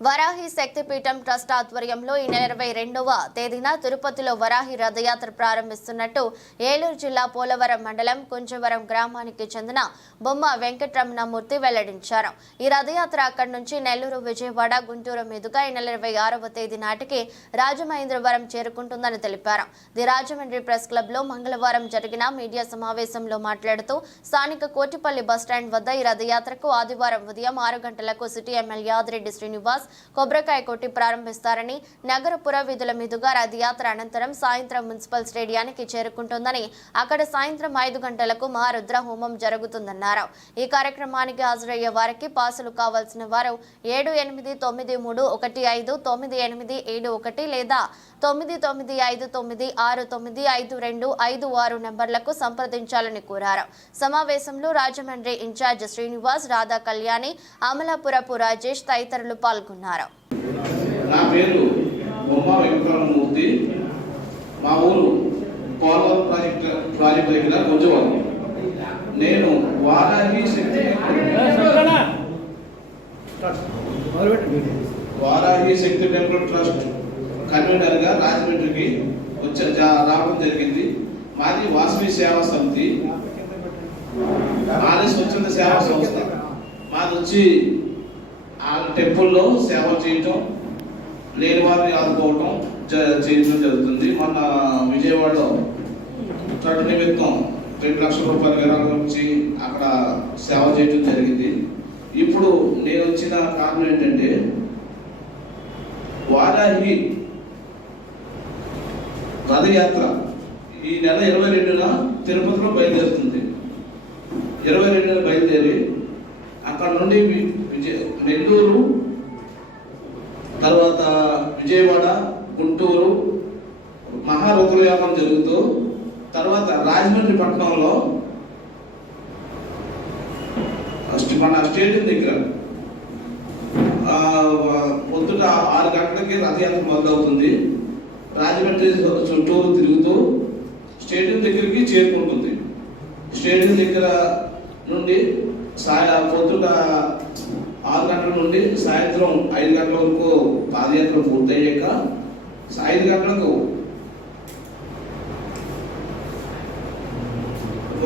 వరాహి శక్తిపీఠం ట్రస్ట్ ఆధ్వర్యంలో ఈ నెల ఇరవై రెండవ తేదీన తిరుపతిలో వరాహి రథయాత్ర ప్రారంభిస్తున్నట్టు ఏలూరు జిల్లా పోలవరం మండలం కుంజవరం గ్రామానికి చెందిన బొమ్మ వెంకటరమణమూర్తి వెల్లడించారు. ఈ రథయాత్ర అక్కడి నుంచి నెల్లూరు విజయవాడ గుంటూరు మీదుగా ఈ నెల ఇరవై ఆరవ తేదీ నాటికి రాజమహేంద్రవరం చేరుకుంటుందని తెలిపారు. ది రాజమండ్రి ప్రెస్ క్లబ్లో మంగళవారం జరిగిన మీడియా సమావేశంలో మాట్లాడుతూ స్థానిక కోటిపల్లి బస్టాండ్ వద్ద ఈ రథయాత్రకు ఆదివారం ఉదయం ఆరు గంటలకు సిటీ ఎమ్మెల్యే ఆదిరెడ్డి శ్రీనివాస్ కొబ్బరికాయ కొట్టి ప్రారంభిస్తారని నగర పుర వీధుల మీదుగా రథయాత్ర అనంతరం సాయంత్రం మున్సిపల్ స్టేడియానికి చేరుకుంటుందని అక్కడ సాయంత్రం ఐదు గంటలకు మహారుద్ర హోమం జరుగుతుందన్నారు. ఈ కార్యక్రమానికి హాజరయ్యే వారికి పాసులు కావాల్సిన వారు ఏడు ఎనిమిది తొమ్మిది మూడు ఒకటి ఐదు తొమ్మిది ఎనిమిది ఏడు ఒకటి లేదా తొమ్మిది తొమ్మిది ఐదు తొమ్మిది ఆరు తొమ్మిది ఐదు రెండు ఐదు ఆరు నెంబర్లకు సంప్రదించాలని కోరారు. సమావేశంలో రాజమండ్రి ఇన్ఛార్జ్ శ్రీనివాస్ రాధా కళ్యాణి అమలాపురపు రాజేష్ తదితరులు పాల్గొన్నారు. నా పేరు బొమ్మ వెంకటరమణమూర్తి మా ఊరు పోలవరం ప్రాజెక్ట్ ప్రాజెక్ట్ దగ్గర కొంచెం. నేను వారాహి శక్తి వారాహి శక్తి టెంపుల్ ట్రస్ట్ కన్వీనర్గా రాజమండ్రికి వచ్చే రావడం జరిగింది. మాది వాసవి సేవా సమితి. మాది స్వచ్ఛంద సేవా సంస్థ. మాది వచ్చి ఆ టెంపుల్లో సేవ చేయటం లేని వారిని ఆదుకోవటం జ- చేయడం జరుగుతుంది. మొన్న విజయవాడలో చట్ట నిమిత్తం రెండు లక్షల రూపాయల విరాళం వచ్చి అక్కడ సేవ చేయడం జరిగింది. ఇప్పుడు నేను వచ్చిన కారణం ఏంటంటే వారాహి రథయాత్ర ఈ నెల ఇరవై రెండున తిరుపతిలో బయలుదేరుతుంది. ఇరవై రెండున బయలుదేరి అక్కడ నుండి విజయ నెల్లూరు తర్వాత విజయవాడ గుంటూరు మహారుద్రయాగం జరుగుతూ తర్వాత రాజమండ్రి పట్టణంలో మన స్టేడియం దగ్గర పొద్దుట ఆరు గంటలకి రథయాత్ర మొదలవుతుంది. రాజమండ్రి చుట్టూరు తిరుగుతూ స్టేడియం దగ్గరికి చేరుకుంటుంది. స్టేడియం దగ్గర నుండి సాయ పొద్దుట ఆరు గంటల నుండి సాయంత్రం ఐదు గంటల వరకు పాదయాత్ర పూర్తయ్యాక ఐదు గంటలకు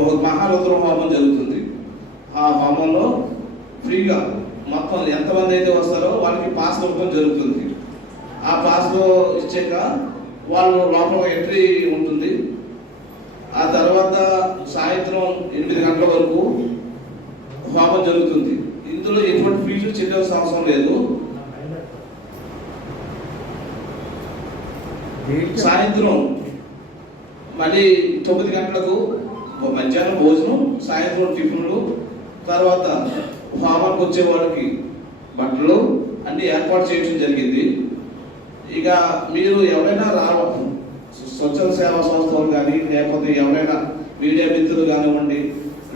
ఒక మహారుద్ర హోమం జరుగుతుంది. ఆ హోమంలో ఫ్రీగా మొత్తం ఎంతమంది అయితే వస్తారో వాళ్ళకి పాస్ ఇవ్వడం జరుగుతుంది. ఆ పాస్ ఇచ్చాక వాళ్ళు లోపల ఎంట్రీ ఉంటుంది ఆ తర్వాత సాయంత్రం ఎనిమిది గంటల వరకు హోమం జరుగుతుంది ఇందులో ఎటువంటి ఫీజు చెల్లించాల్సిన అవసరం లేదు. సాయంత్రం మళ్ళీ తొమ్మిది గంటలకు మధ్యాహ్నం భోజనం సాయంత్రం టిఫిన్లు తర్వాత హోమానికి వచ్చే వాళ్ళకి బట్టలు అన్ని ఏర్పాటు చేయడం జరిగింది. ఇక మీరు ఎవరైనా రావ స్వచ్ఛంద సేవా సంస్థలు కానీ లేకపోతే ఎవరైనా మీడియా మిత్రులు కానివ్వండి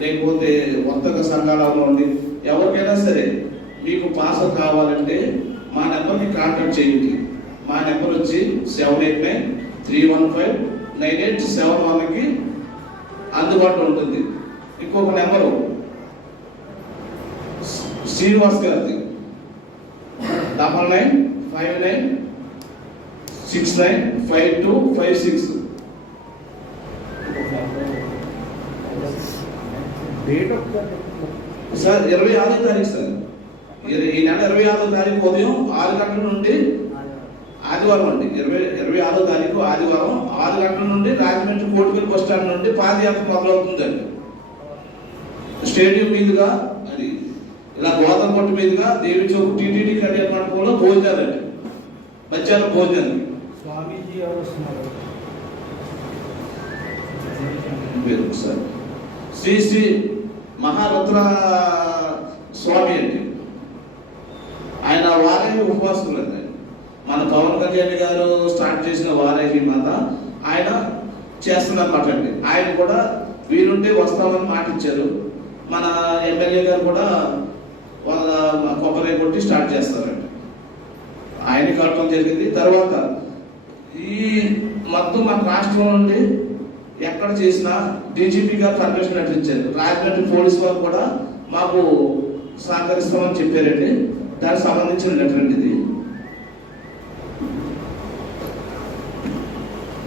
లేకపోతే వర్తక సంఘాలు కానివ్వండి ఎవరికైనా సరే మీకు పాస్ కావాలంటే మా నెంబర్కి కాంటాక్ట్ చేయండి. మా నెంబర్ వచ్చి seven eight nine three one five nine eight seven వన్కి అందుబాటులో ఉంటుంది. ఇంకొక నెంబరు శ్రీనివాస్ గారిది. Double nine five nine six nine five two five six. Sir ఇరవై ఆరో తారీఖు సార్. ఈ నెల ఇరవై ఆరో తారీఖు ఉదయం ఆరు గంటల నుండి ఆదివారం అండి. ఇరవై ఇరవై ఆరో తారీఖు ఆదివారం ఆరు గంటల నుండి రాజమండ్రి కోటిపల్లి బస్ స్టాండ్ నుండి పాదయాత్ర మొదలవుతుందండి. స్టేడియం మీదుగా అది ఇలా గోదావరి కొట్టు మీదుగా దేవి చౌక్ టీటీడీ కళ్యాణ మండపంలో భోజనాలండి. మధ్యాహ్నం భోజనాలు స్వామీజీ పేరు ఒకసారి. శ్రీ శ్రీ మహారుద్ర స్వామి అండి. వారాహి ఉపవాసం అండి మన పవన్ కళ్యాణ్ గారు స్టార్ట్ చేసిన వారాహి మాత. ఆయన చేస్తున్నారు అండి ఆయన కూడా వీలుంటే వస్తామని మాట ఇచ్చారు. మన ఎమ్మెల్యే గారు కూడా వాళ్ళ కొబ్బరి కొట్టి స్టార్ట్ చేస్తారండి ఆయన కట్టడం జరిగింది. తర్వాత ఈ మొత్తం మన రాష్ట్రం నుండి ఎక్కడ చేసినా డీజీపీ గారు పర్మిషన్ నటించారు రాజమండ్రి పోలీస్ వారు కూడా మాకు సహకరిస్తామని చెప్పారండి. దానికి సంబంధించిన లెటర్ అండి ఇది.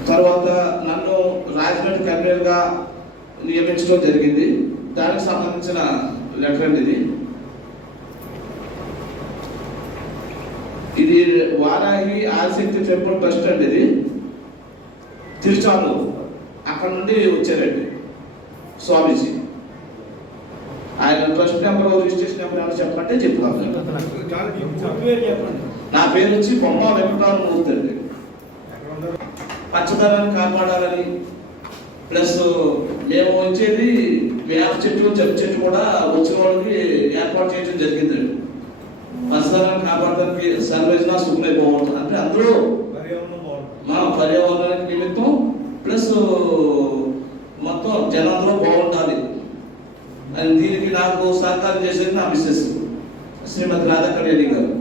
తర్వాత నన్ను రాజమండ్రి కన్వీనర్గా నియమించడం జరిగింది. దానికి సంబంధించిన లెటర్ అండి ఇది. ఇది వారాహి ఆసక్తి టెంపుల్ ట్రస్ట్ అండి ఇది. తిరుచాను అక్కడ నుండి వచ్చారండి స్వామీజీ. ఆయన ట్రస్ట్ నెంబర్ రిజిస్ట్రేషన్ నెంబర్ ఏమైనా చెప్పమంటే చెప్తాను నా పేరు వచ్చి బొమ్మ వెంకటరామ మూర్తి అండి. పచ్చదనాన్ని కాపాడాలని ప్లస్ మేము వచ్చేది వేప చెట్టు జబ్బు చెట్టు కూడా వచ్చిన వాళ్ళకి ఏర్పాటు చేయడం జరిగిందండి. పచ్చదనాన్ని కాపాడడానికి సర్వేజన సుఖమై బాగుంటుంది. అంటే బాగుంటుంది. మన పర్యావరణానికి నిమిత్తం ప్లస్ చేసేది నా